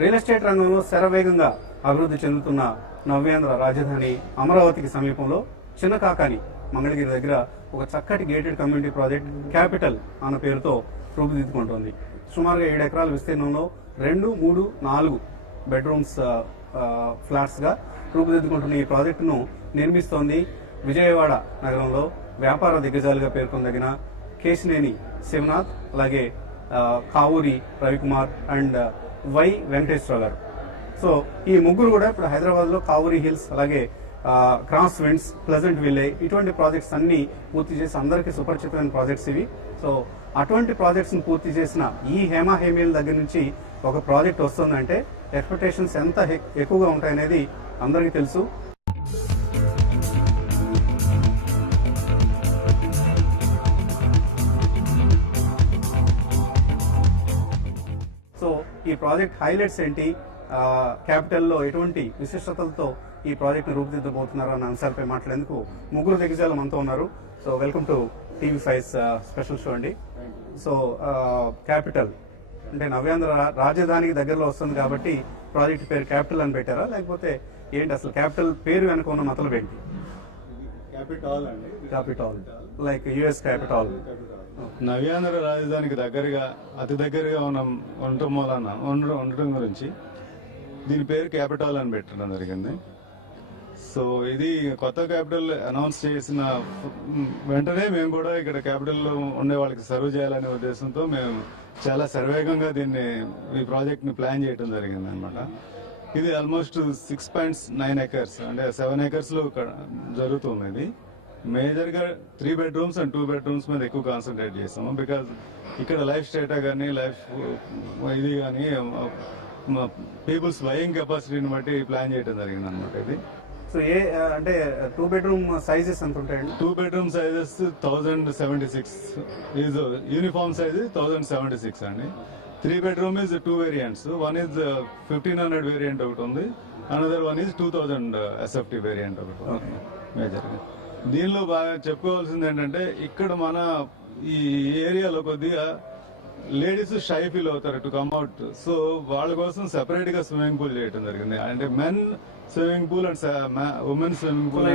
Real estate రంగంలో శరవేగంగా అభివృద్ధి చెందుతున్న నవ్యాంధ్ర రాజధాని అమరావతికి సమీపంలో చిన్న కాకాని మంగళగిరి దగ్గర ఒక చక్కటి గేటెడ్ కమ్యూనిటీ ప్రాజెక్ట్ క్యాపిటల్ అన్న పేరుతో రూపుదిద్దుకుంటోంది. సుమారుగా 7 ఎకరాల విస్తీర్ణంలో 2, 3, 4 బెడ్రూమ్స్ ఫ్లాట్స్ గా రూపుదిద్దుకుంటున్న ఈ ప్రాజెక్టును నిర్మిస్తోంది విజయవాడ నగరంలో వ్యాపార దిగ్గజాలుగా పేర్కొనదగిన కేశినేని శివనాథ్, అలాగే కావూరి రవికుమార్ అండ్ వై వెంకటేశ్వర గారు. సో ఈ ముగ్గురు కూడా ఇప్పుడు హైదరాబాద్ లో కావూరి హిల్స్, అలాగే క్రాస్ విండ్స్, ప్లెజెంట్ విల్లే ఇటువంటి ప్రాజెక్ట్స్ అన్ని పూర్తి చేసి అందరికీ సుపరిచితమైన ప్రాజెక్ట్స్ ఇవి. సో అటువంటి ప్రాజెక్ట్స్ ని పూర్తి చేసిన ఈ హేమీల దగ్గర నుంచి ఒక ప్రాజెక్ట్ వస్తుందంటే ఎక్స్పెక్టేషన్స్ ఎంత ఎక్కువగా ఉంటాయనేది అందరికీ తెలుసు. సో ఈ ప్రాజెక్ట్ హైలైట్స్ ఏంటి, క్యాపిటల్లో ఎటువంటి విశిష్టతలతో ఈ ప్రాజెక్ట్ ని రూపుదిద్దబోతున్నారు అన్న అంశాలపై మాట్లాడేందుకు ముగ్గురు దిగ్గజాలు మనతో ఉన్నారు. So welcome to TV5 special show అండి. సో క్యాపిటల్ అంటే నవ్యాంధ్ర రాజధానికి దగ్గరలో వస్తుంది కాబట్టి ప్రాజెక్ట్ పేరు క్యాపిటల్ అని పెట్టారా, లేకపోతే ఏంటి అసలు క్యాపిటల్ పేరు వెనుక ఉన్న మతలబ్ ఏంటి? క్యాపిటల్ అండి, క్యాపిటల్ లైక్ యుఎస్ క్యాపిటల్. నవ్యాంధ్ర రాజధానికి దగ్గరగా అతి దగ్గరగా ఉండటం గురించి దీని పేరు క్యాపిటల్ అని పెట్టడం జరిగింది. సో ఇది కొత్త క్యాపిటల్ అనౌన్స్ చేసిన వెంటనే మేము కూడా ఇక్కడ క్యాపిటల్లో ఉండే వాళ్ళకి సర్వ్ చేయాలనే ఉద్దేశంతో మేము చాలా శరవేగంగా ఈ ప్రాజెక్ట్ ని ప్లాన్ చేయడం జరిగింది అనమాట. ఇది ఆల్మోస్ట్ 6.9 acres అంటే 7 acres లో జరుగుతుంది. ఇది మేజర్ గా 3 bedrooms అండ్ 2 bedrooms మీద ఎక్కువ కాన్సన్ట్రేట్ చేస్తాము. బికాజ్ ఇక్కడ లైఫ్ స్టేటా కానీ లైఫ్ ఇది కానీ పీపుల్స్ బయింగ్ కెపాసిటీని బట్టి ప్లాన్ చేయడం జరిగింది అనమాట. ఇది సో అంటే 2 bedroom సైజెస్ ఎంత ఉంటాయండి? 2 bedroom sizes 1076 is uniform size 1076 అండి. 3 bedroom is 2 variants. One is 1500 variant ఒకటి ఉంది, another one is 2000 SFT variant ఒకటి ఉంది మేజర్. దీనిలో బాగా చెప్పుకోవాల్సింది ఏంటంటే ఇక్కడ మన ఈ ఏరియాలో కొద్దిగా లేడీస్ షై ఫీల్ అవుతారు టు కమ్ అవుట్. సో వాళ్ళ కోసం సెపరేట్ గా స్విమ్మింగ్ పూల్ చేయడం జరిగింది. అంటే men swimming pool and women swimming pool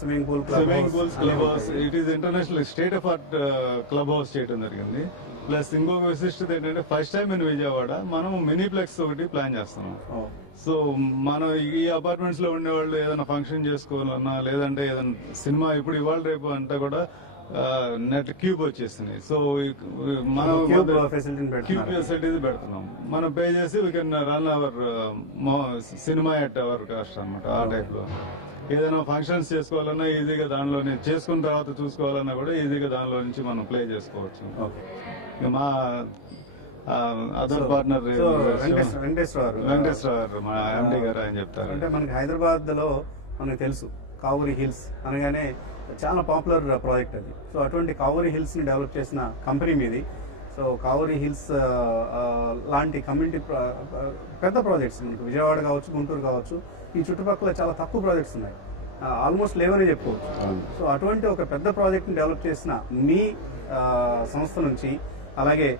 swimming pools club house. It is international state of art club house చేయడం జరిగింది. ప్లస్ ఇంకొక విశిష్టత ఏంటంటే ఫస్ట్ టైం ఇన్ విజయవాడ మనం మినీప్లెక్స్ ఒకటి ప్లాన్ చేస్తున్నాం. సో మనం ఈ అపార్ట్మెంట్స్ లో ఉండేవాళ్ళు ఏదైనా ఫంక్షన్ చేసుకోవాలన్నా లేదంటే ఏదైనా సినిమా ఇప్పుడు ఇవాళ రేపు అంతా కూడా నెట్ క్యూబ్ వచ్చేసినాయి. సో మనం క్యూబ్ ఫెసిలిటీస్ పెడుతున్నాం. మనం పే చేసి we can run our cinema at our cost అనమాట. ఆ టైప్ లో ఏదైనా ఫంక్షన్స్ చేసుకోవాలన్నా ఈజీగా దానిలోనే చేసుకున్న తర్వాత చూసుకోవాలన్నా కూడా ఈజీగా దానిలో నుంచి మనం ప్లే చేసుకోవచ్చు. మా అదర్ పార్ట్నర్ వెంకటేశ్వర మా ఎండి గారు అని చెప్తారు. అంటే మనకి హైదరాబాద్ లో మనకు తెలుసు కావూరి హిల్స్ అనగానే చాలా పాపులర్ ప్రాజెక్ట్ అది. సో అటువంటి కావూరి హిల్స్ ని డెవలప్ చేసిన కంపెనీ మీది. సో కావూరి హిల్స్ లాంటి కమ్యూనిటీ పెద్ద ప్రాజెక్ట్స్ మనకి విజయవాడ కావచ్చు, గుంటూరు కావచ్చు, ఈ చుట్టుపక్కల చాలా తక్కువ ప్రాజెక్ట్స్ ఉన్నాయి, ఆల్మోస్ట్ లేవనే చెప్పుకోవచ్చు. సో అటువంటి ఒక పెద్ద ప్రాజెక్ట్ ని డెవలప్ చేసిన మీ సంస్థ నుంచి, అలాగే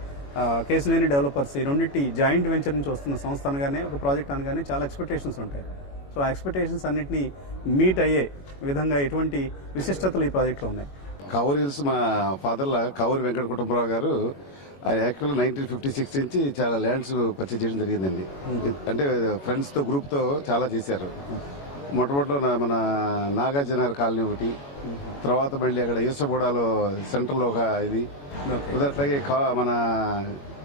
కేశినేని డెవలపర్స్ ఈ రెండింటి జాయింట్ వెంచర్ నుంచి వస్తున్న సంస్థ అనగానే ఒక ప్రాజెక్ట్ అనగానే చాలా ఎక్స్పెక్టేషన్స్ ఉంటాయి. సో ఆ ఎక్స్పెక్టేషన్స్ అన్నింటినీ మీట్ అయ్యే విధంగా ఎటువంటి విశిష్టతలు ఈ ప్రాజెక్ట్ లో ఉన్నాయి? కావూరి హిల్స్ మా ఫాదర్ కావూరి వెంకట కుటుంబరావు గారు యాక్చువల్ 1956 నుంచి చాలా ల్యాండ్స్ పర్చేజ్ చేయడం జరిగిందండి. అంటే ఫ్రెండ్స్ తో గ్రూప్ తో చాలా చేశారు. మొట్టమొదటిలో మన నాగార్జున కాలనీ ఒకటి, తర్వాత మళ్ళీ అక్కడ ఈసగూడలో సెంటర్ లో ఒక ఇది, అట్లాగే మన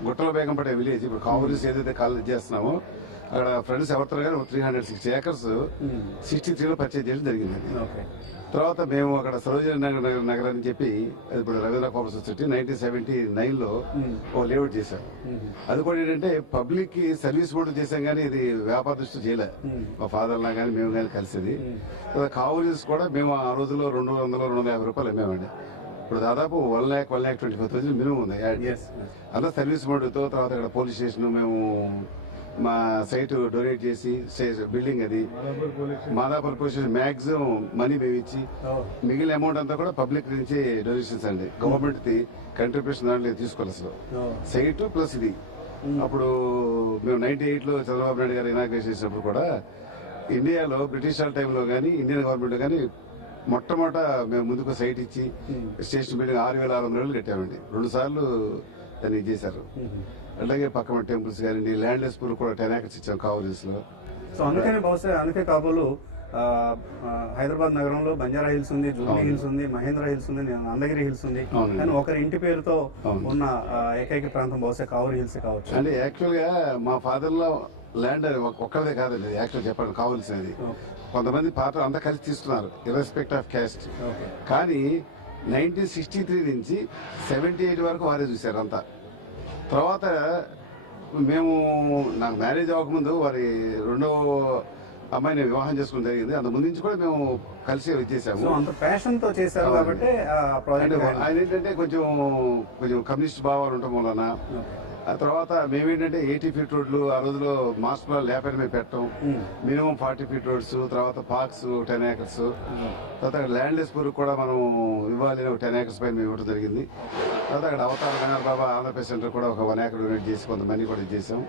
గుట్టల బేగంపేట విలేజ్ ఇప్పుడు కావూరిస్ ఏదైతే కాలేజ్ చేస్తున్నామో అక్కడ ఫ్రెండ్స్ ఎవరితో 360 acres 63 లో పర్చేజ్ చేయడం జరిగింది. తర్వాత మేము అక్కడ సరోజినీ నగర్ అని చెప్పి ఇప్పుడు రవీంద్ర కోఆపరేటివ్ సొసైటీ 1979 లో ఓ లేఅవుట్ చేశాం. అది కూడా ఏంటంటే పబ్లిక్ కి సర్వీస్ బోర్డు చేసాం కానీ ఇది వ్యాపార దృష్టి చేయలే. మా ఫాదర్ లా కానీ మేము కానీ కలిసేది. కావూరిస్ కూడా మేము ఆ రోజుల్లో 200-250 రూపాయలు అమ్మేమండి. ఇప్పుడు దాదాపు 1,25,000 మినిమం ఉంది. అలా సర్వీస్ బోర్డుతో తర్వాత ఇక్కడ పోలీస్ స్టేషన్ మేము మా సైట్ డొనేట్ చేసి బిల్డింగ్ అది Madhapur police station maximum money మేము ఇచ్చి మిగిలిన అమౌంట్ అంతా కూడా పబ్లిక్ నుంచి డొనేషన్స్ అండి. గవర్నమెంట్ ది కంట్రిబ్యూషన్ దాంట్లో తీసుకోవాలి. అసలు సైట్ ప్లస్ ఇది అప్పుడు మేము 98లో చంద్రబాబు నాయుడు గారు ఇనాగ్రేషన్ చేసినప్పుడు కూడా ఇండియాలో బ్రిటిష్ వాళ్ళ టైంలో కానీ ఇండియన్ గవర్నమెంట్ కానీ మొట్టమొదట మేము ముందుకు సైట్ ఇచ్చి స్టేషన్ బిల్డింగ్ 6,600 అడుగులు కట్టామండి. 2 సార్లు దాన్ని చేశారు. అలాగే పక్కన టెంపుల్స్ కానీ ల్యాండ్లెస్ పూర్ కూడా 10 acres ఇచ్చాం కావూరిస్ లో. సో అందుకనే బహుశా అందుకే కాబోలు హైదరాబాద్ నగరంలో బంజారా హిల్స్ ఉంది, జూబ్లీ హిల్స్ ఉంది, మహేంద్ర హిల్స్ ఉంది, నందగిరి హిల్స్ ఉంది. కానీ ఒకరి ఇంటి పేరుతో ఉన్న ఏకైక ప్రాంతం బహుశా కావూరి హిల్స్ కావచ్చు. అంటే యాక్చువల్ గా మా ఫాదర్ లో ల్యాండ్ ఒక్కదే కాదండి, యాక్చువల్ చెప్పండి కావాల్సినది. కొంతమంది పాత్ర అంతా కలిసి తీసుకున్నారు ఇర్రెస్పెక్ట్ ఆఫ్ క్యాస్ట్. కానీ 1963 నుంచి 78 వరకు వారే చూశారు అంతా. తర్వాత మేము నాకు మ్యారేజ్ అవ్వకముందు వారి రెండో అమ్మాయిని వివాహం చేసుకోవడం జరిగింది. అంత ముందు నుంచి కూడా మేము కలిసి వచ్చేసాము. అంత ప్యాషన్ తో చేశారు కాబట్టి ఆయన ఏంటంటే కొంచెం కమ్యూనిస్ట్ భావాలు ఉండటం వలన ఆ తర్వాత మేమేంటంటే 80 feet రోడ్లు ఆ రోజులో మాస్టర్ ప్లాన్ లేపని మేము పెట్టాం. మినిమం 40 feet రోడ్స్, తర్వాత పార్క్స్ 10 acres, తర్వాత ల్యాండ్లెస్ పూర్ కూడా మనం ఇవ్వాలి 10 acres పైన మేము ఇవ్వడం జరిగింది. తర్వాత అక్కడ అవతార గంగార్ బాబా ఆంధ్రప్రదేశ్ సెంటర్ కూడా ఒక 1 acre డొనేట్ చేసి కొంతమంది కూడా చేసాం.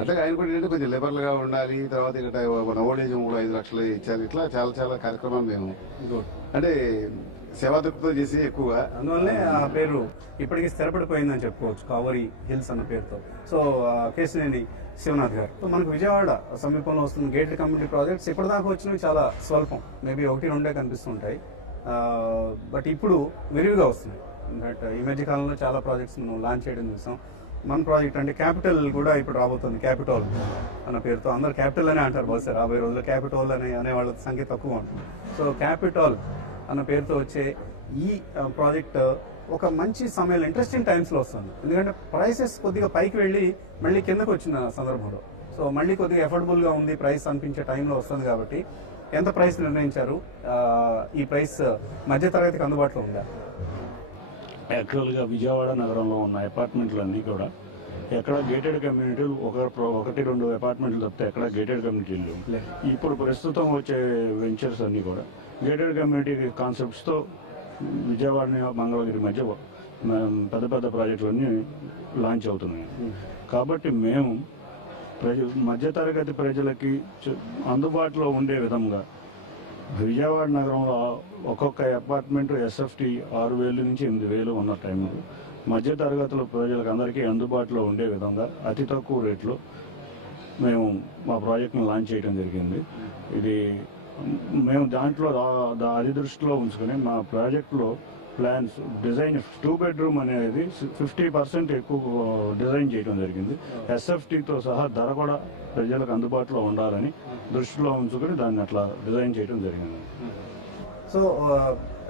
అట్లాగే ఆయన కూడా ఏంటంటే కొంచెం లిబరల్ గా ఉండాలి. తర్వాత ఇక్కడ మన ఓల్డ్ ఏజ్ కూడా 5 లక్షలు ఇచ్చారు. ఇట్లా చాలా చాలా కార్యక్రమాలు మేము అంటే సేవా దృక్తో చేసి ఎక్కువగా, అందువల్లే ఆ పేరు ఇప్పటికీ స్థిరపడిపోయిందని చెప్పుకోవచ్చు, కావూరి హిల్స్ అన్న పేరుతో. సో కేశినేని శివనాథ్ గారు, సో మనకు విజయవాడ సమీపంలో వస్తున్న గేటెడ్ కమ్యూనిటీ ప్రాజెక్ట్స్ ఇప్పటిదాకా వచ్చినవి చాలా స్వల్పం, మేబీ 1-2 కనిపిస్తుంటాయి. బట్ ఇప్పుడు విరివిగా వస్తున్నాయి. బట్ ఈ మధ్య కాలంలో చాలా ప్రాజెక్ట్స్ మనం లాంచ్ చేయడం చూసాం. మన ప్రాజెక్ట్ అంటే క్యాపిటల్ కూడా ఇప్పుడు రాబోతుంది, క్యాపిటల్ అన్న పేరుతో. అందరు క్యాపిటల్ అనే అంటారు బహుశా, రాబోయే రోజుల్లో క్యాపిటల్ అనే వాళ్ళ సంఖ్య తక్కువ ఉంటుంది. సో క్యాపిటల్ అన్న పేరుతో వచ్చే ఈ ప్రాజెక్ట్ ఒక మంచి సమయంలో, ఇంట్రెస్టింగ్ టైమ్స్లో వస్తుంది. ఎందుకంటే ప్రైసెస్ కొద్దిగా పైకి వెళ్ళి మళ్ళీ కిందకు వచ్చిన సందర్భంలో, సో మళ్ళీ కొద్దిగా ఎఫోర్డబుల్గా ఉంది ప్రైస్ అనిపించే టైంలో వస్తుంది. కాబట్టి ఎంత ప్రైస్ నిర్ణయించారు? ఈ ప్రైస్ మధ్యతరగతికి అందుబాటులో ఉందా? యాక్చువల్గా విజయవాడ నగరంలో ఉన్న అపార్ట్మెంట్లన్నీ కూడా ఎక్కడ గేటెడ్ కమ్యూనిటీలు 1-2 అపార్ట్మెంట్లు తప్పితే ఎక్కడ గేటెడ్ కమ్యూనిటీలు. ఇప్పుడు ప్రస్తుతం వచ్చే వెంచర్స్ అన్నీ కూడా గేటెడ్ కమ్యూనిటీ కాన్సెప్ట్స్తో విజయవాడ మంగళగిరి మధ్య పెద్ద పెద్ద ప్రాజెక్టులన్నీ లాంచ్ అవుతున్నాయి. కాబట్టి మేము మధ్యతరగతి ప్రజలకి అందుబాటులో ఉండే విధంగా విజయవాడ నగరంలో ఒక్కొక్క అపార్ట్మెంట్ ఎస్ఎఫ్టీ 6,000 నుంచి 8,000 ఉన్న టైంలో మధ్య తరగతుల ప్రజలకు అందరికీ అందుబాటులో ఉండే విధంగా అతి తక్కువ రేట్లో మేము మా ప్రాజెక్ట్ని లాంచ్ చేయడం జరిగింది. ఇది మేము దాంట్లో అది దృష్టిలో ఉంచుకొని మా ప్రాజెక్టులో ప్లాన్స్ డిజైన్ 2 bedroom అనేది 50% ఎక్కువ డిజైన్ చేయడం జరిగింది. ఎస్ఎఫ్టీతో సహా ధర కూడా ప్రజలకు అందుబాటులో ఉండాలని దృష్టిలో ఉంచుకొని దాన్ని అట్లా డిజైన్ చేయడం జరిగింది. So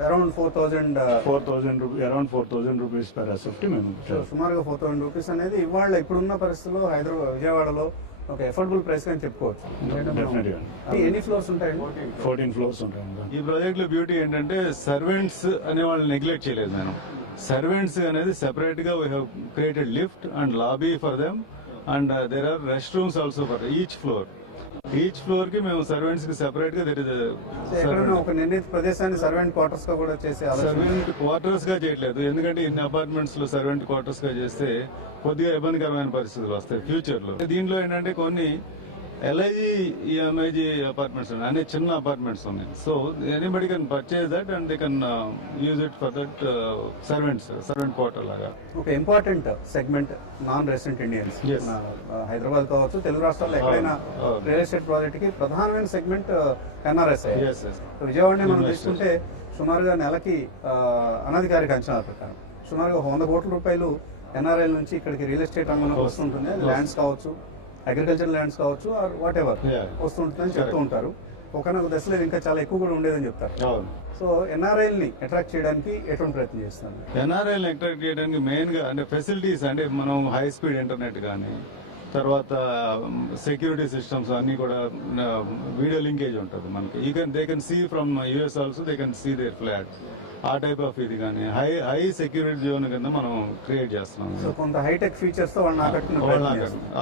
around 4,000 rupees per SFT మేము సుమారుగా 4,000 రూపీస్ అనేది ఇవాళ ఇప్పుడున్న పరిస్థితుల్లో విజయవాడలో ఒక ఎఫోర్డబుల్ ప్రైస్ అని చెప్పుకోవచ్చు. ఎన్ని ఫ్లోర్స్ ఉంటాయండి? 14 floors ఉంటాయి. ఈ ప్రాజెక్ట్ లో బ్యూటీ ఏంటంటే సర్వెంట్స్ అనే వాళ్ళని నెగ్లెక్ట్ చేయలేదు మనం. సర్వెంట్స్ అనేది సెపరేట్ గా we have created lift and lobby for them and there are rest rooms also for each floor. Each floor కి మేము సర్వెంట్స్ కి సెపరేట్ గా ఒక నిర్ణీత ప్రదేశాన్ని సర్వెంట్ క్వార్టర్స్ గా కూడా చేసే సర్వెంట్ క్వార్టర్స్ గా చేయట్లేదు. ఎందుకంటే ఇన్ని అపార్ట్మెంట్స్ లో సర్వెంట్ క్వార్టర్స్ గా చేస్తే కొద్దిగా ఇబ్బందికరమైన పరిస్థితులు వస్తాయి ఫ్యూచర్ లో. దీంట్లో ఏంటంటే కొన్ని ఎల్ఐజీ ఎంఐజీ అపార్ట్మెంట్స్ ఉన్నాయి, అన్ని చిన్న అపార్ట్మెంట్స్ ఉన్నాయి. So anybody can purchase that and they can use it for that servant quarter లాగా. ఒక important segment non resident Indians, Hyderabad కావచ్చు, తెలుగు రాష్ట్రాల్లో ఎక్కడైనా రియల్ ఎస్టేట్ ప్రాజెక్ట్ కి ప్రధానమైన సెగ్మెంట్ ఎన్ఆర్ఎస్ఐ. విజయవాడని మనం తీసుకుంటే సుమారుగా నెలకి అనధికారిక అంచనాల ప్రకారం సుమారుగా 100 కోట్ల రూపాయలు ఎన్ఆర్ఐల నుంచి ఇక్కడికి రియల్ ఎస్టేట్ రంగంలో వస్తుంటుంది. ల్యాండ్స్ కావచ్చు, అగ్రికల్చర్ ల్యాండ్స్ కావచ్చు, ఆర్ వాట్ ఎవర్ వస్తుంటుందని చెప్తూ ఉంటారు. ఒకనొక దశలో ఇంకా చాలా ఎక్కువ కూడా ఉండేదని చెప్తారు. సో ఎన్ఆర్ఐల్ని అట్రాక్ట్ చేయడానికి ఎటువంటి ప్రయత్నం చేస్తాను? ఎన్ఆర్ఐల్ని అట్రాక్ట్ చేయడానికి మెయిన్ గా అంటే ఫెసిలిటీస్, అంటే మనం హై స్పీడ్ ఇంటర్నెట్ కానీ, తర్వాత సెక్యూరిటీ సిస్టమ్స్ అన్ని కూడా వీడియో లింకేజ్ ఉంటుంది మనకి. They can see from US also, they can see their flat. ఆ టైప్ ఆఫ్ ఇది కానీ హై సెక్యూరిటీ జోన్ కింద మనం క్రియేట్ చేస్తున్నాం. సో కొంత హైటెక్ ఫీచర్స్ తో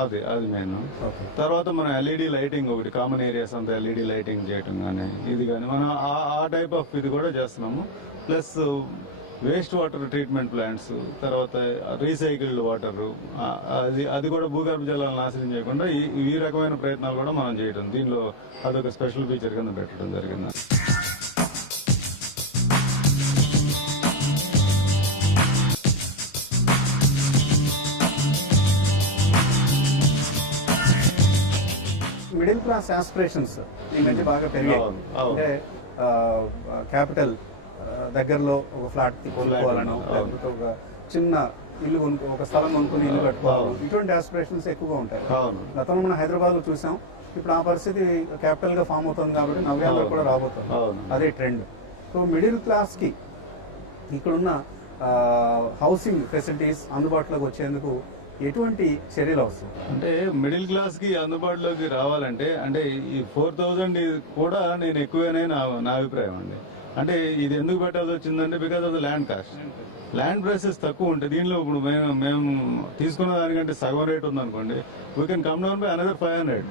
అది మెయిన్. తర్వాత మనం ఎల్ఈడి లైటింగ్, ఒకటి కామన్ ఏరియాస్ అంతా ఎల్ఈడి లైటింగ్ చేయటం కానీ ఇది కానీ మనం ఆ టైప్ ఆఫ్ ఇది కూడా చేస్తున్నాము. Plus waste water treatment plants, తర్వాత రీసైకిల్డ్ వాటర్, అది కూడా భూగర్భ జలాలను నాశనం చేయకుండా ఈ రకమైన ప్రయత్నాలు కూడా మనం చేయడం, దీనిలో అదొక స్పెషల్ ఫీచర్ కింద పెట్టడం జరిగింది. మిడిల్ క్లాస్ ఆస్పిరేషన్స్ ఈ మధ్య బాగా పెరిగాయి. అవును, అవును. అంటే క్యాపిటల్ దగ్గరలో ఒక ఫ్లాట్ కొనుక్కోవాలనో, లేకపోతే ఒక చిన్న ఇల్లు ఒక స్థలం కొనుక్కుని ఇల్లు కట్టుకోవాలి, ఇటువంటి ఆస్పిరేషన్స్ ఎక్కువగా ఉంటాయి. అవును. గతంలో మనం హైదరాబాద్ లో చూసాం. ఇప్పుడు ఆ పరిస్థితి క్యాపిటల్ గా ఫామ్ అవుతుంది కాబట్టి నవ్యాంధ్ర కూడా రాబోతుంది. అవును. అదే ట్రెండ్. సో మిడిల్ క్లాస్ కి ఇక్కడున్న హౌసింగ్ ఫెసిలిటీస్ అందుబాటులోకి వచ్చేందుకు ఎటువంటి చర్యలు అవసరం? అంటే మిడిల్ క్లాస్ కి అందుబాటులోకి రావాలంటే అంటే ఈ 4,000 కూడా నేను ఎక్కువనే నా అభిప్రాయం అండి. అంటే ఇది ఎందుకు పెట్టాల్సి వచ్చిందంటే because of the land cost. Land prices తక్కువ ఉంటాయి. దీనిలో ఇప్పుడు మేము తీసుకున్న దానికంటే సగం రేట్ ఉందనుకోండి, we can come down by another 500.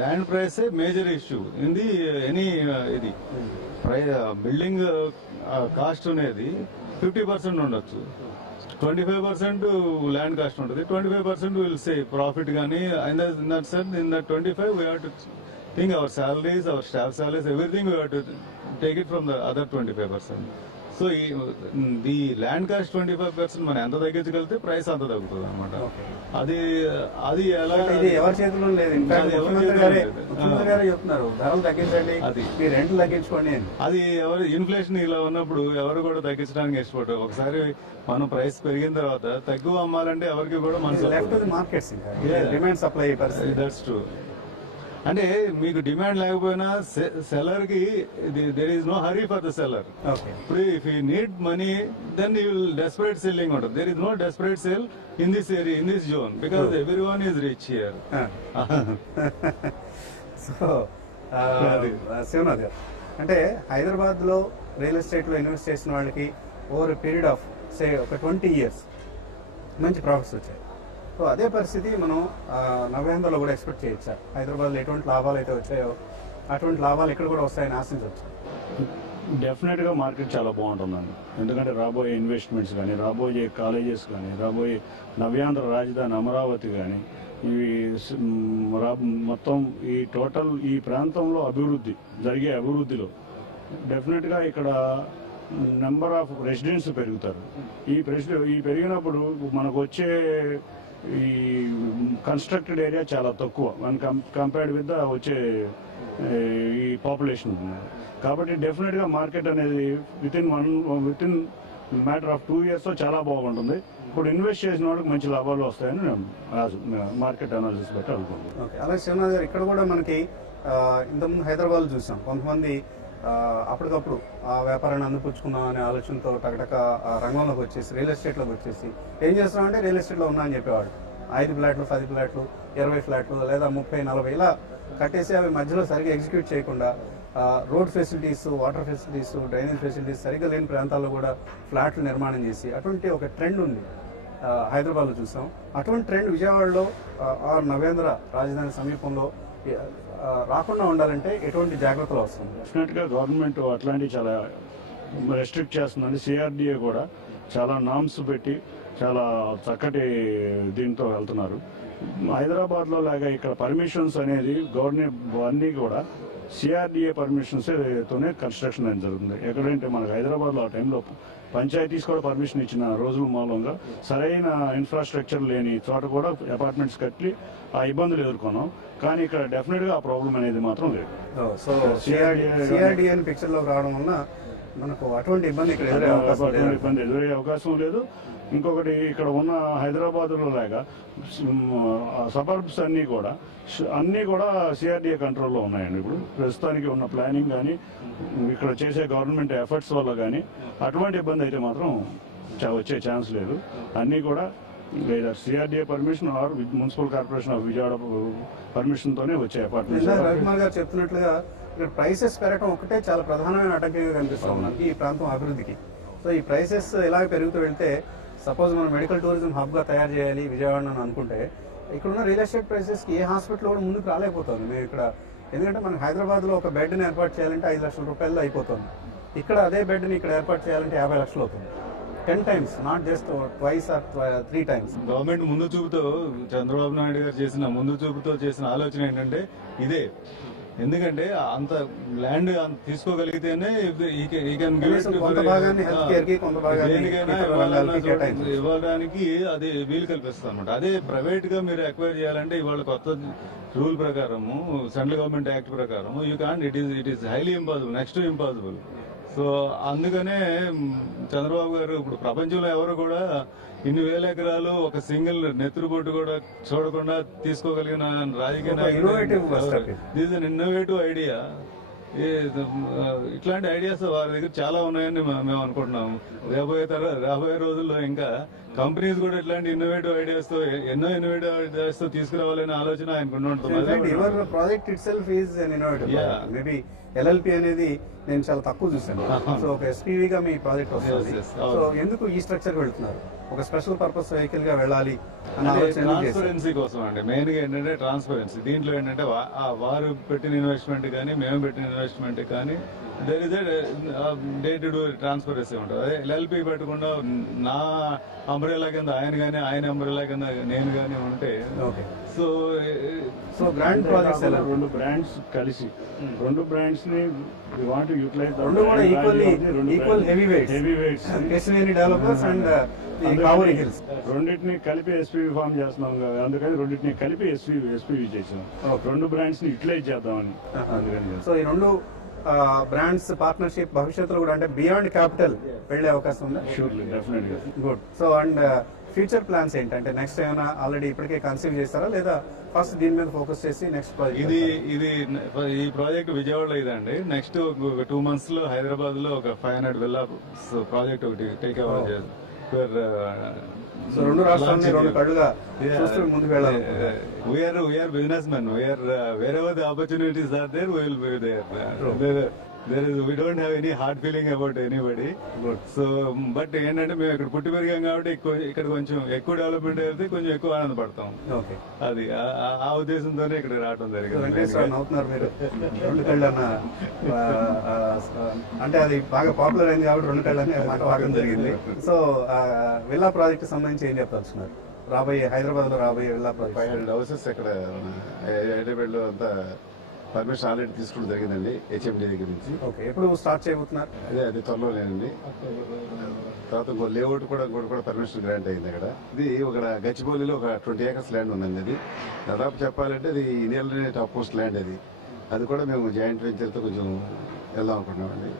Land price major issue in the any ఇది బిల్డింగ్ కాస్ట్ అనేది 50% ఉండొచ్చు, 25% ల్యాండ్ కాస్ట్ ఉంటుంది, 25% విల్ సే ప్రాఫిట్. కానీ in that 25 we have to think our salaries, our staff salaries, everything we have to take it from the other 25%. So ఈ land cost 25% మనం ఎంత తగ్గించగలిగితే price అంత తగ్గుతుంది అనమాట. అది ఎలా ఇది ఎవరి చేతిలో లేదు. ఇన్ఫాక్ట్ ముఖ్యమంత్రి గారే చెప్తున్నారు ధరలు తగ్గించండి, మీ రెంట్లు తగ్గించుకోండి అని. అది ఎవరు ఇన్ఫ్లేషన్ ఇలా ఉన్నప్పుడు ఎవరు కూడా తగ్గించడానికి ఇష్టపడరు. ఒకసారి మనం ప్రైస్ పెరిగిన తర్వాత తక్కువ అమ్మాలంటే ఎవరికి కూడా మనసు left the markets, demand supply పరిస్థితి. That's true. అంటే మీకు డిమాండ్ లేకపోయినా సెల్లర్ కి there is no hurry for the seller. ఇప్పుడు if you need money then you will desperate selling ఉంటుంది. There is no desperate sale in this area, in this zone, because everyone is rich here. So Shivanath గారు, అంటే హైదరాబాద్ లో real estate లో invest చేసిన వాళ్ళకి over period of say ఒక 20 years మంచి profits వచ్చాయి. సో అదే పరిస్థితి మనం నవ్యాంధ్రలో కూడా ఎక్స్పెక్ట్ చేయొచ్చు. హైదరాబాద్లో ఎటువంటి లాభాలు అయితే వచ్చాయో అటువంటి లాభాలు ఇక్కడ కూడా వస్తాయని ఆశించవచ్చు. డెఫినెట్ గా మార్కెట్ చాలా బాగుంటుందండి. ఎందుకంటే రాబోయే ఇన్వెస్ట్మెంట్స్ కానీ, రాబోయే కాలేజెస్ కానీ, రాబోయే నవ్యాంధ్ర రాజధాని అమరావతి కానీ, ఇవి మొత్తం ఈ టోటల్ ఈ ప్రాంతంలో జరిగే అభివృద్ధిలో డెఫినెట్ గా ఇక్కడ నెంబర్ ఆఫ్ రెసిడెంట్స్ పెరుగుతారు. ఈ పెరిగినప్పుడు మనకు వచ్చే ఈ కన్స్ట్రక్టెడ్ ఏరియా చాలా తక్కువ కంపేర్డ్ విత్ వచ్చే ఈ పాపులేషన్ ఉన్నారు. కాబట్టి డెఫినెట్ గా మార్కెట్ అనేది with in matter of 2 years చాలా బాగుంటుంది. ఇప్పుడు ఇన్వెస్ట్ చేసిన వాళ్ళకి మంచి లాభాలు వస్తాయని మార్కెట్ అనాలిసిస్ బట్టి అనుకుంటున్నాను. అలాగే శివనాథ్ గారు, ఇక్కడ కూడా మనకి ఇంతకుముందు హైదరాబాద్ చూసాం, కొంతమంది అప్పటికప్పుడు ఆ వ్యాపారాన్ని అందిపుచ్చుకుందాం అనే ఆలోచనతో టకటక రంగంలోకి వచ్చేసి రియల్ ఎస్టేట్లోకి వచ్చేసి ఏం చేస్తున్నామంటే రియల్ ఎస్టేట్లో ఉన్నా అని చెప్పేవాడు. 5 ఫ్లాట్లు, 10 ఫ్లాట్లు, 20 ఫ్లాట్లు లేదా 30, 40 ఇలా కట్టేసి అవి మధ్యలో సరిగ్గా ఎగ్జిక్యూట్ చేయకుండా road facilities, water facilities, drainage facilities సరిగ్గా లేని ప్రాంతాల్లో కూడా ఫ్లాట్లు నిర్మాణం చేసి అటువంటి ఒక ట్రెండ్ ఉంది హైదరాబాద్లో చూసాం. అటువంటి ట్రెండ్ విజయవాడలో నవ్యాంధ్ర రాజధాని సమీపంలో రాకుండా ఉండాలంటే ఎటువంటి జాగ్రత్తలు అవసరం? డెఫినెట్ గా గవర్నమెంట్ అట్లాంటివి చాలా రెస్ట్రిక్ట్ చేస్తుందండి. సిఆర్డిఏ కూడా చాలా నామ్స్ పెట్టి చాలా చక్కటి దీంతో వెళ్తున్నారు. హైదరాబాద్ లో లాగా ఇక్కడ పర్మిషన్స్ అనేది గవర్నమెంట్ అన్ని కూడా సిఆర్డిఏ పర్మిషన్స్ తోనే కన్స్ట్రక్షన్ అనేది జరుగుతుంది. ఎక్కడంటే మనకు హైదరాబాద్ లో ఆ టైంలో పంచాయతీస్ కూడా పర్మిషన్ ఇచ్చిన రోజుల మూలంగా సరైన ఇన్ఫ్రాస్ట్రక్చర్ లేని చోట కూడా అపార్ట్మెంట్స్ కట్టి ఆ ఇబ్బందులు ఎదుర్కొన్నాం. కానీ ఇక్కడ డెఫినెట్ గా ఆ ప్రాబ్లం అనేది మాత్రం లేదు. సో సిఆర్డిఏ పిక్చర్ లో రావడం వల్ల మనకు అటువంటి ఇబ్బంది ఇక్కడ ఎదురయ్యే అవకాశం లేదు. ఇంకొకటి, ఇక్కడ ఉన్న హైదరాబాద్ లో లాగా సబర్బ్స్ అన్ని కూడా సిఆర్డిఏ కంట్రోల్లో ఉన్నాయండి. ఇప్పుడు ప్రస్తుతానికి ఉన్న ప్లానింగ్ కానీ ఇక్కడ చేసే గవర్నమెంట్ ఎఫర్ట్స్ వల్ల కానీ అటువంటి ఇబ్బంది అయితే మాత్రం వచ్చే ఛాన్స్ లేదు. అన్ని కూడా లేదా CRDA permission or municipal corporation of Vijayawada permission తోనే వచ్చే అపార్ట్మెంట్స్. రవికుమార్ గారు చెప్తున్నట్లుగా ఇక్కడ ప్రైసెస్ పెరగడం ఒకటే చాలా ప్రధానమైన అడ్డంకిగా కనిపిస్తాం మనకి ఈ ప్రాంతం అభివృద్ధికి. సో ఈ ప్రైసెస్ ఇలాగ పెరుగుతూ వెళ్తే సపోజ్ మనం మెడికల్ టూరిజం హబ్ గా తయారు చేయాలి విజయవాడ అని అనుకుంటే ఇక్కడున్న రియల్ ఎస్టేట్ ప్రైసెస్ కి ఏ హాస్పిటల్ కూడా ముందుకు రాలేకపోతుంది. మేము ఇక్కడ ఎందుకంటే మనకి హైదరాబాద్ లో ఒక బెడ్ ని ఏర్పాటు చేయాలంటే 5 లక్షల రూపాయలు అయిపోతుంది. ఇక్కడ అదే బెడ్ ని ఇక్కడ ఏర్పాటు చేయాలంటే 50 లక్షలు అవుతుంది. 10 times, not just twice or 3 times. Government ముందు చూపుతో చంద్రబాబు నాయుడు గారు చేసిన ముందు చూపుతో చేసిన ఆలోచన ఏంటంటే ఇదే. ఎందుకంటే అంత ల్యాండ్ తీసుకోగలిగితేనే కొంత భాగాన్ని health care కి, కొంత భాగాన్ని దేనికైనా ఇతర రంగాలకి కేటాయించు. ఇవ్వడానికి అది వీలు కల్పిస్తుంది అనమాట. అదే ప్రైవేట్ గా మీరు ఎక్వైర్ చేయాలంటే ఇవాళ కొత్త రూల్ ప్రకారము, సెంట్రల్ గవర్నమెంట్ యాక్ట్ ప్రకారము you can't, it is highly impossible, next to impossible. So అందుకనే చంద్రబాబు గారు ఇప్పుడు ప్రపంచంలో ఎవరు కూడా ఇన్ని వేల ఎకరాలు ఒక సింగిల్ నెత్తురు బొట్టు కూడా చూడకుండా తీసుకోగలిగిన రాజకీయ నాయకుడు. This an innovative idea. ఇట్లాంటి ఐడియాస్ వారి దగ్గర చాలా ఉన్నాయని మేము అనుకుంటున్నాము. రాబోయే రోజుల్లో ఇంకా కంపెనీస్ కూడా ఇట్లాంటి ఇన్నోవేటివ్ ఐడియాస్ తో ఎన్నో ఇన్నోవేటివ్ ఐడియాస్ తో తీసుకురావాలనే ఆలోచన ఆయనకు ఉంటుంది. Your project it self is an innovative. Maybe LLP అనేది నేను చాలా తక్కువ చూసాను. సో ఒక ఎస్పీవీ గా మీ ప్రాజెక్ట్ వస్తుంది. సో ఎందుకు ఈ స్ట్రక్చర్ వెళ్తున్నారు? ఒక స్పెషల్ పర్పస్ వెహికల్ గా వెళ్ళాలి అన్న ఆలోచన. ట్రాన్స్పరెన్సీ కోసం అండి. మెయిన్ గా ఏంటంటే ట్రాన్స్పరెన్సీ. దీంట్లో ఏంటంటే వారు పెట్టిన ఇన్వెస్ట్మెంట్ కానీ మేము పెట్టిన ఇన్వెస్ట్మెంట్ కానీ there is day to day transparency ఉంటుంది. అదే ఎల్ఎల్పి పెట్టకుండా నా అంబ్రెలా కింద ఆయన కానీ, ఆయన అంబ్రెలా కింద నేను కానీ ఉంటే సో గ్రాండ్ ప్రాజెక్ట్స్ రెండు బ్రాండ్స్ కలిసి, రెండు బ్రాండ్స్ ని వి వాంట్ టు యూటిలైజ్, రెండు కూడా equal heavy weights Kesineni developers and Kavuri hills రెండింటిని కలిపి ఎస్పీవి ఫామ్ చేస్తున్నాం కదా, అందుకని రెండింటిని కలిపి ఎస్పీవి చేసాం. రెండు బ్రాండ్స్ ని యూటిలైజ్ చేద్దామని. అందుకని సో ఈ రెండు బ్రాండ్స్ పార్ట్నర్షిప్ భవిష్యత్తులో కూడా అంటే బియాండ్ క్యాపిటల్ వెళ్లే అవకాశం ఉందా? షూర్లీ, డెఫినెట్ గా. Good. So and future plans ఏంటంటే నెక్స్ట్ ఏమైనా ఆల్రెడీ ఇప్పటికే కన్సీవ్ చేస్తారా, లేదా ఫస్ట్ దీని మీద ఫోకస్ చేసి నెక్స్ట్ ప్రాజెక్ట్? ఈ ప్రాజెక్ట్ విజయవాడలో ఇదండి. నెక్స్ట్ 2 months లో హైదరాబాద్ లో ఒక 500 villas ప్రాజెక్ట్ ఒకటి టేక్ ఓవర్ చేస్తారు. సో రెండు రాష్ట్రాలని రెండు కళ్ళుగా చూస్తూ ముందుకు వెళ్ళాలి. We are businessmen. Wherever the opportunities are there, we will be there. We don't have any hard feeling about anybody. So, but ఏంటంటే మేము ఇక్కడ పుట్టి పెరిగాం కాబట్టి ఇక్కడ కొంచెం ఎక్కువ డెవలప్మెంట్ అయితే కొంచెం ఎక్కువ ఆనందపడతాం. అది ఆ ఉద్దేశంతోనే ఇక్కడ రావడం జరిగింది. అవుతున్నారు మీరు రెండు కళ్ళు అన్న అంటే అది బాగా పాపులర్ అయింది కాబట్టి రెండు కళ్ళు అని మాట వాడడం జరిగింది. సో విల్లా ప్రాజెక్ట్ సంబంధించి ఏం చెప్పదలుచున్నారు? రాబోయే హైదరాబాద్ లో రాబోయే విల్లా ప్రాజెక్ట్ 500 houses ఇక్కడ హైదరాబాద్ లో అంతా పర్మిషన్ ఆల్రెడీ తీసుకోవడం జరిగిందండి హెచ్ఎండి దగ్గర నుంచి. ఓకే, ఎప్పుడు స్టార్ట్ చేయబోతున్నారు? అదే త్వరలోనేనండి. తర్వాత ఇంకో లేఅవుట్ కూడా పర్మిషన్ గ్రాంట్ అయింది అక్కడ. ఇది ఒక గచ్చిబౌలిలో ఒక 20 acres ల్యాండ్ ఉందండి. అది దాదాపు చెప్పాలంటే అది ఇండియాలోనే టాప్ మోస్ట్ ల్యాండ్. అది కూడా మేము జాయింట్ వెంచర్తో కొంచెం వెళ్దాం అనుకుంటున్నామండి.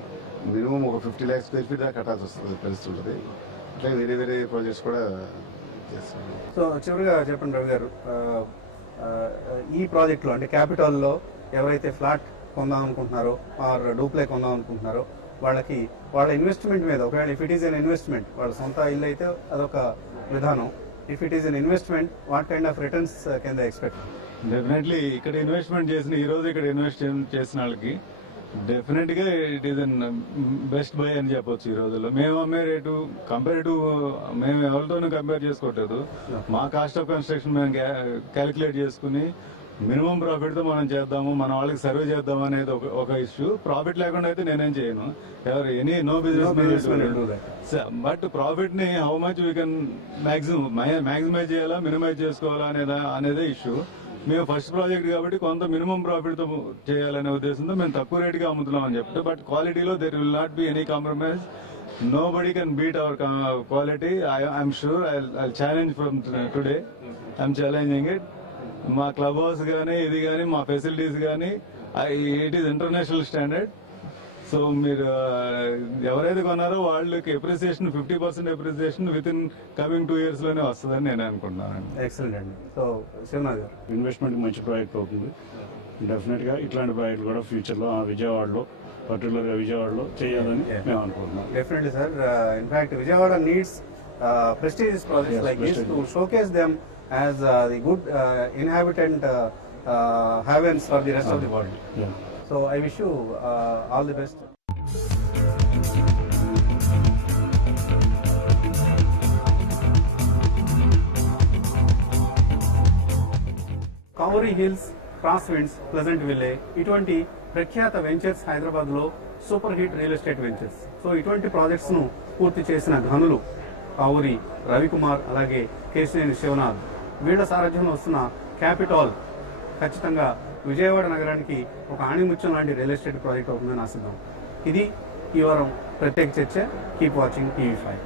మినిమం ఒక 50 lakhs square feet దాకా కట్టాల్సి వస్తుంది, పరిస్థితి ఉంటుంది. అట్లా వేరే ప్రాజెక్ట్స్ కూడా చేస్తున్నాం. సో చివరిగా చెప్పండి రవి గారు, ఈ ప్రాజెక్ట్లో అంటే క్యాపిటల్లో ఎవరైతే ఫ్లాట్ కొందాం అనుకుంటున్నారో ఆర్ డూప్లే కొందాం అనుకుంటున్నారో వాళ్ళకి వాళ్ళ ఇన్వెస్ట్మెంట్ మీద, ఒకవేళ if it is an investment, వాళ్ళ సొంత ఇల్లు అయితే అదొక విధానం. If it is an investment, what kind of returns can they expect? Definitely ఇక్కడ ఇన్వెస్ట్మెంట్ చేసిన ఈ రోజు ఇక్కడ ఇన్వెస్ట్ చేసిన వాళ్ళకి డెఫినెట్ గా it is an best by అని చెప్పొచ్చు. ఈ రోజుల్లో మేము అమ్మే రేటు కంపేర్ టు మేము ఎవరితోనూ కంపేర్ చేసుకోవట్లేదు. మా కాస్ట్ ఆఫ్ కన్స్ట్రక్షన్ మేము క్యాలిక్యులేట్ చేసుకుని మినిమం ప్రాఫిట్ తో మనం చేద్దాము, మన వాళ్ళకి సర్వే చేద్దాము అనేది ఒక ఇష్యూ. ప్రాఫిట్ లేకుండా అయితే నేనేం చేయను. No business. బట్ ప్రాఫిట్ ని how much we can maximise చేయాలా, మినిమైజ్ చేసుకోవాలా అనేదే ఇష్యూ. మేము ఫస్ట్ ప్రాజెక్ట్ కాబట్టి కొంత మినిమం ప్రాఫిట్ తో చేయాలనే ఉద్దేశంతో మేము తక్కువ రేట్ గా అమ్ముతున్నాం అని చెప్తే, బట్ క్వాలిటీలో there will not be any compromise. Nobody can beat our quality. I'm sure I'll challenge from today. I'm challenging it. మా క్లబ్ హౌస్ కానీ ఇది కానీ మా ఫెసిలిటీస్ కానీ it is international standard. So మీరు ఎవరైతే కొన్నారో వాళ్ళకి appreciation 50% appreciation with in coming 2 years లోనే వస్తుందని నేను అనుకుంటున్నాను. ఎక్సలెంట్ అండి. సో శివనాథ్ గారు, ఇన్వెస్ట్మెంట్ మంచి ప్రాజెక్ట్ అవుతుంది. డెఫినెట్ గా ఇట్లాంటి ప్రాజెక్టులు కూడా ఫ్యూచర్ లో విజయవాడలో, పర్టికులర్ గా విజయవాడలో చేయాలని మేము అనుకుంటున్నాం. Definitely sir. In fact Vijayawada needs prestigious projects like this to showcase them as the good inhabitant havens for the rest of the world. So I wish you all the best. Kavuri hills, cross winds, pleasant ville ఇటువంటి ప్రఖ్యాత ventures Hyderabad లో super hit real estate ventures. So ఇటువంటి projects ను పూర్తి చేసిన ఘనులు కావూరి రవికుమార్ అలాగే కేశినేని శివనాథ్ వీళ్ల సారథ్యంలో వస్తున్న క్యాపిటాల్ ఖచ్చితంగా విజయవాడ నగరానికి ఒక ఆణిముత్యం లాంటి రియల్ ఎస్టేట్ ప్రాజెక్ట్ అవుతుందని ఆశిద్దాం. ఇది ఈ వారం ప్రత్యేక చర్చ. Keep watching TV5.